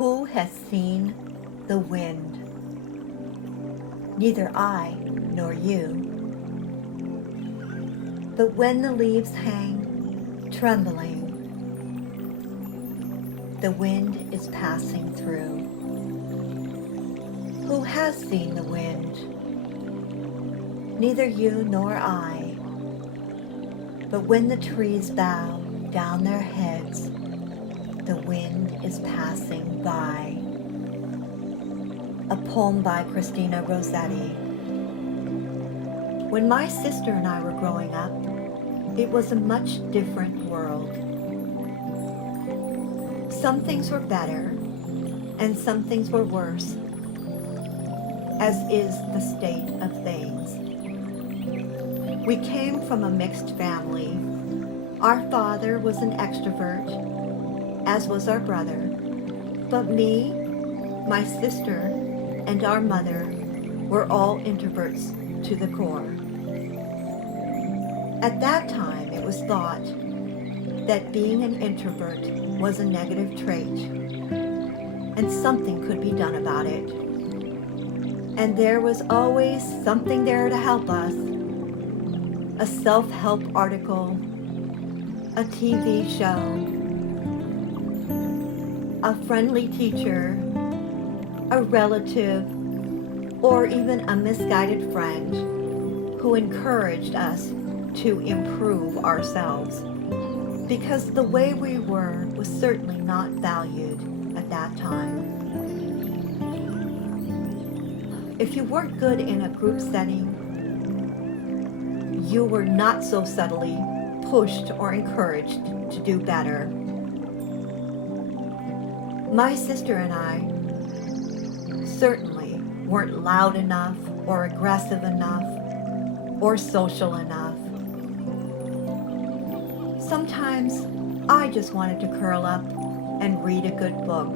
Who has seen the wind? Neither I nor you. But when the leaves hang trembling, the wind is passing through. Who has seen the wind? Neither you nor I. But when the trees bow down their heads, the wind is passing by. A poem by Christina Rossetti. When my sister and I were growing up, it was a much different world. Some things were better, and some things were worse, as is the state of things. We came from a mixed family. Our father was an extrovert, as was our brother, but me, my sister, and our mother were all introverts to the core. At that time, it was thought that being an introvert was a negative trait, and something could be done about it. And there was always something there to help us. A self-help article, a TV show, a friendly teacher, a relative, or even a misguided friend who encouraged us to improve ourselves, because the way we were was certainly not valued at that time. If you weren't good in a group setting, you were not so subtly pushed or encouraged to do better. My sister and I certainly weren't loud enough or aggressive enough or social enough. Sometimes I just wanted to curl up and read a good book.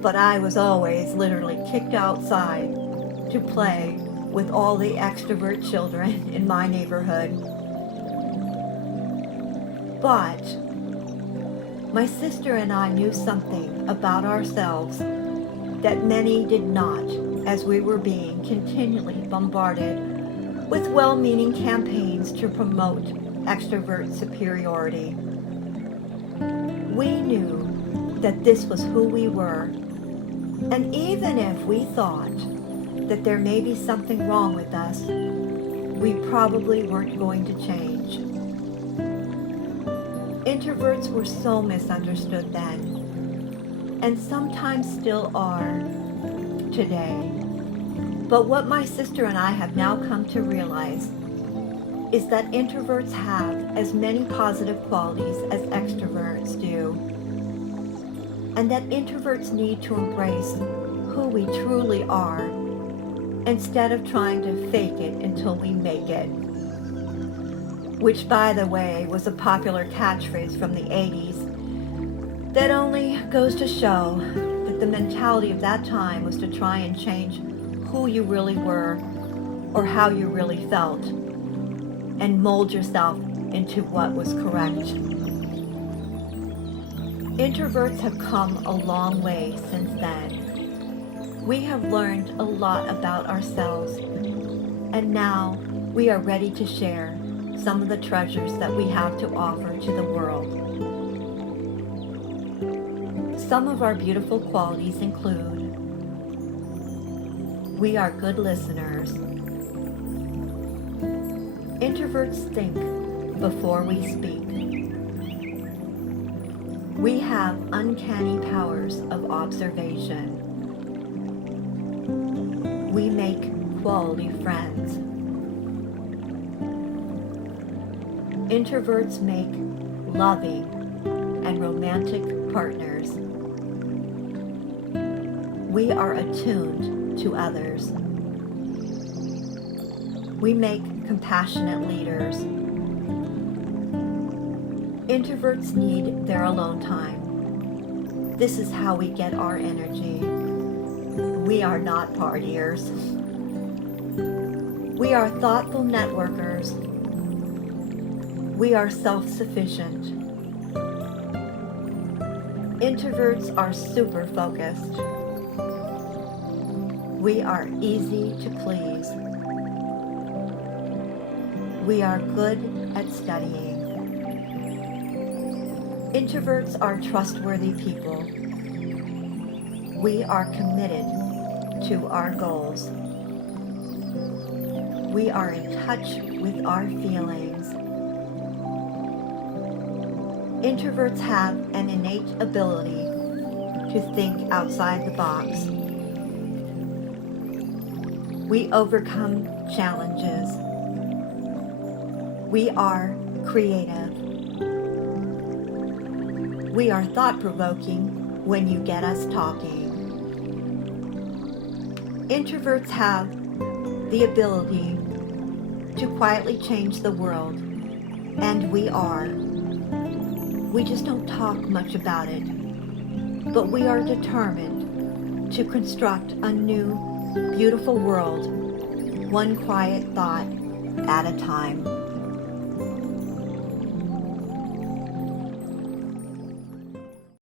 But I was always literally kicked outside to play with all the extrovert children in my neighborhood. But my sister and I knew something about ourselves that many did not, as we were being continually bombarded with well-meaning campaigns to promote extrovert superiority. We knew that this was who we were, and even if we thought that there may be something wrong with us, we probably weren't going to change. Introverts were so misunderstood then, and sometimes still are today. But what my sister and I have now come to realize is that introverts have as many positive qualities as extroverts do, and that introverts need to embrace who we truly are instead of trying to fake it until we make it. Which, by the way, was a popular catchphrase from the 80s that only goes to show that the mentality of that time was to try and change who you really were or how you really felt and mold yourself into what was correct. Introverts have come a long way since then. We have learned a lot about ourselves, and now we are ready to share some of the treasures that we have to offer to the world. Some of our beautiful qualities include: we are good listeners. Introverts think before we speak. We have uncanny powers of observation. We make quality friends. Introverts make loving and romantic partners. We are attuned to others. We make compassionate leaders. Introverts need their alone time. This is how we get our energy. We are not partiers. We are thoughtful networkers. We are self-sufficient. Introverts are super focused. We are easy to please. We are good at studying. Introverts are trustworthy people. We are committed to our goals. We are in touch with our feelings. Introverts have an innate ability to think outside the box. We overcome challenges. We are creative. We are thought-provoking when you get us talking. Introverts have the ability to quietly change the world, and we are. We just don't talk much about it, but we are determined to construct a new, beautiful world, one quiet thought at a time.